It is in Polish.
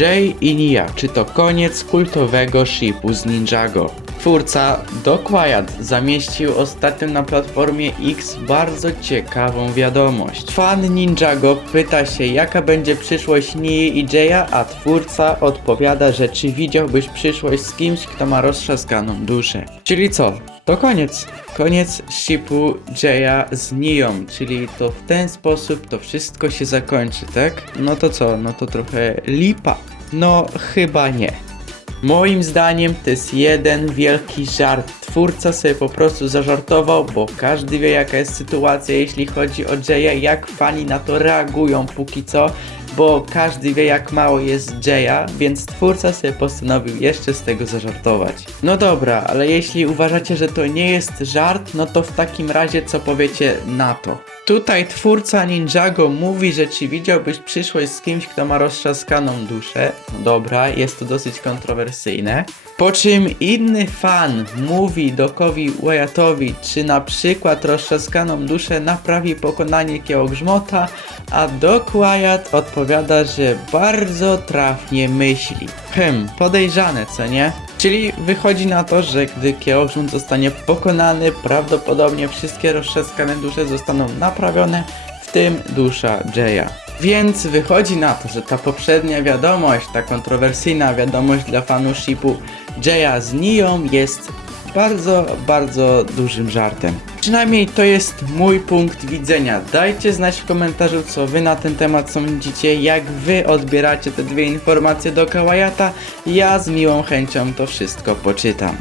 Jay i Nia, czy to koniec kultowego shipu z Ninjago? Twórca Do Quiet zamieścił ostatnio na platformie X bardzo ciekawą wiadomość. Fan Ninjago pyta się jaka będzie przyszłość Nii i Jaya, a twórca odpowiada, że czy widziałbyś przyszłość z kimś, kto ma roztrzaskaną duszę. Czyli co? To koniec. Koniec shipu Jaya z Nią, czyli to w ten sposób to wszystko się zakończy, tak? No to co? No to trochę lipa. No chyba nie. Moim zdaniem to jest jeden wielki żart. Twórca sobie po prostu zażartował, bo każdy wie jaka jest sytuacja jeśli chodzi o Jaya, jak fani na to reagują póki co, bo każdy wie jak mało jest Jaya, więc twórca sobie postanowił jeszcze z tego zażartować. No dobra, ale jeśli uważacie, że to nie jest żart, no to w takim razie co powiecie na to? Tutaj twórca Ninjago mówi, że czy widziałbyś przyszłość z kimś, kto ma roztrzaskaną duszę. No dobra, jest to dosyć kontrowersyjne. Po czym inny fan mówi Dokowi Wyattowi, czy na przykład roztrzaskaną duszę naprawi pokonanie Kiełgrzmota, a Doc Wyatt odpowiada, że bardzo trafnie myśli. Hm, podejrzane, co nie? Czyli wychodzi na to, że gdy Kiełżun zostanie pokonany, prawdopodobnie wszystkie roztrzaskane dusze zostaną naprawione, w tym dusza Jaya. Więc wychodzi na to, że ta poprzednia wiadomość, ta kontrowersyjna wiadomość dla fanów shipu Jaya z Nią jest bardzo, bardzo dużym żartem. Przynajmniej to jest mój punkt widzenia. Dajcie znać w komentarzu, co wy na ten temat sądzicie, jak wy odbieracie te dwie informacje do Kawajata. Ja z miłą chęcią to wszystko poczytam.